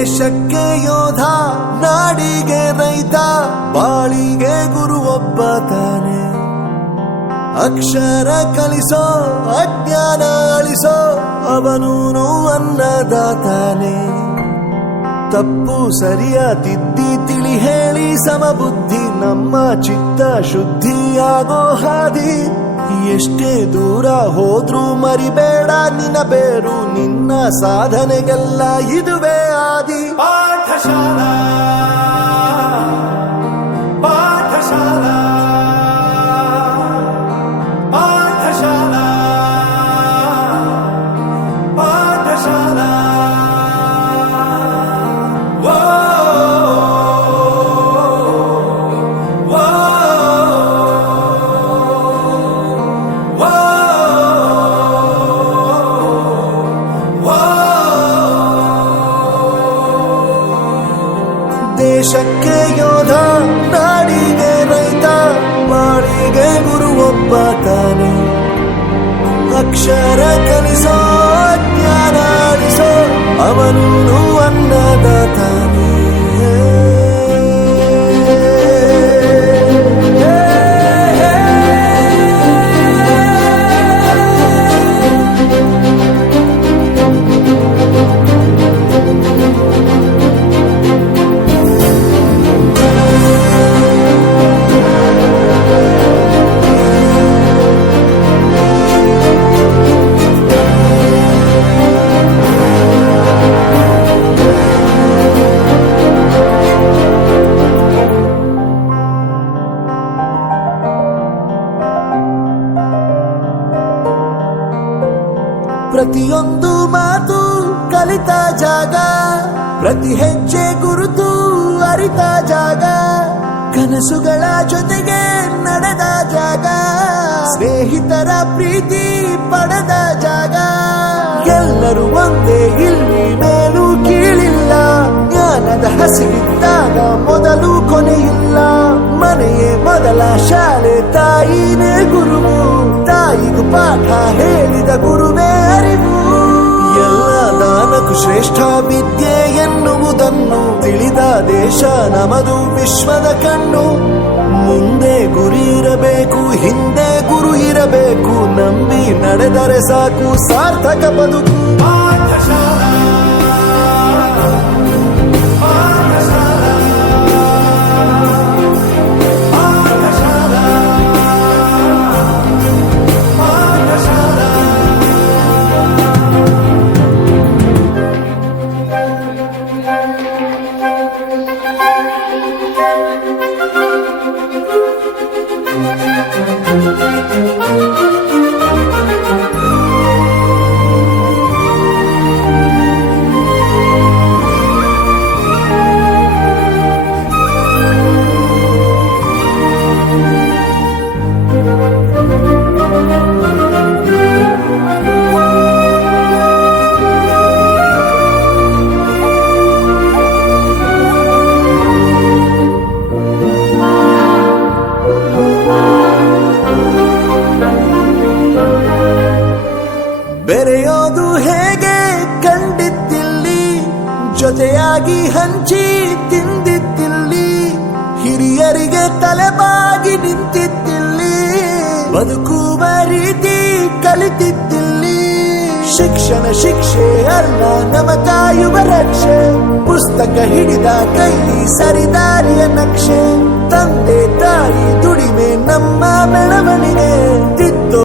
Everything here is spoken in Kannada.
ದೇಶಕ್ಕೆ ಯೋಧ, ನಾಡಿಗೆ ರೈತ, ಬಾಳಿಗೆ ಗುರು ಒಬ್ಬ ತಾನೆ. ಅಕ್ಷರ ಕಲಿಸೋ, ಅಜ್ಞಾನ ಅಳಿಸೋ, ಅವನೂನು ಅನ್ನದಾತಾನೆ. ತಪ್ಪು ಸರಿಯ ತಿದ್ದಿ ತಿಳಿ ಹೇಳಿ ಸಮಬುದ್ಧಿ, ನಮ್ಮ ಚಿತ್ತ ಶುದ್ಧಿಯಾಗೋ ಹಾದಿ. ಎಷ್ಟೇ ದೂರ ಹೋದ್ರೂ ಮರಿಬೇಡ ನಿನ್ನ ಬೇರು, ನಿನ್ನ ಸಾಧನೆಗೆಲ್ಲ ಇದುವೇ ಆದಿ. ಪಾಠಶಾಲಾ ಪಾಠಶಾಲಾ ಪಾಠಶಾಲಾ ಪಾಠಶಾಲಾ. ದೇಶಕ್ಕೆ ಯೋಧ, ನಾಡಿಗೆ ರೈತ, ಬಾಳಿಗೆ ಗುರು ಒಬ್ಬ ತಾನೆ. ಅಕ್ಷರ ಕಲಿಸೋ, ಜ್ಞಾನ ಅಳಿಸೋ, ಅವನೂನು ಅನ್ನದಾತಾನೆ. ಪ್ರತಿಯೊಂದು ಮಾತು ಕಲಿತ ಜಾಗ, ಪ್ರತಿ ಹೆಜ್ಜೆ ಗುರುತು ಅರಿತ ಜಾಗ, ಕನಸುಗಳ ಜೊತೆಗೆ ನಡೆದ ಜಾಗ, ಸ್ನೇಹಿತರ ಪ್ರೀತಿ ಪಡೆದ ಜಾಗ. ಎಲ್ಲರೂ ಒಂದೇ, ಇಲ್ಲಿ ಮೇಲೂ ಕೀಳಿಲ್ಲ, ಜ್ಞಾನದ ಹಸಿವಿದ್ದಾಗ ಮೊದಲು ಕೊನೆಯಿಲ್ಲ. ಮನೆಯೇ ಮೊದಲ ಶಾಲೆ, ತಾಯಿನೇ ಗುರುವು, ತಾಯಿಗೂ ಪಾಠ ಹೇಳಿದ ಗುರುವೇ ಅರಿವು. ಎಲ್ಲ ದಾನಕ್ಕೂ ಶ್ರೇಷ್ಠ ವಿದ್ಯೆ ಎನ್ನುವುದನ್ನು ತಿಳಿದ ದೇಶ ನಮದು, ವಿಶ್ವದ ಕಣ್ಣು. ಮುಂದೆ ಗುರಿ ಇರಬೇಕು, ಹಿಂದೆ ಗುರು ಇರಬೇಕು, ನಂಬಿ ನಡೆದರೆ ಸಾಕು ಸಾರ್ಥಕ ಬದುಕು. ಪಾಠಶಾಲಾ ಬೆರೆಯೋದು ಹೇಗೆ ಕಂಡಿದ್ದಿಲ್ಲಿ, ಜೊತೆಯಾಗಿ ಹಂಚಿ ತಿಂದಿದ್ದಿಲ್ಲಿ, ಹಿರಿಯರಿಗೆ ತಲೆಬಾಗಿ ನಿಂತಿದ್ದಿಲ್ಲಿ, ಬದುಕುವ ರೀತಿ ಕಲಿತಿದ್ದಿಲ್ಲಿ. ಶಿಕ್ಷಣ ಶಿಕ್ಷೆ ಅಲ್ಲ, ನಮ ಕಾಯುವ ರಕ್ಷೆ, ಪುಸ್ತಕ ಹಿಡಿದ ಕೈ ಸರಿದಾರಿಯ ನಕ್ಷೆ. ತಂದೆ ತಾಯಿ ದುಡಿಮೆ ನಮ್ಮ ಬೆಳವಣಿಗೆ, ತಿದ್ದು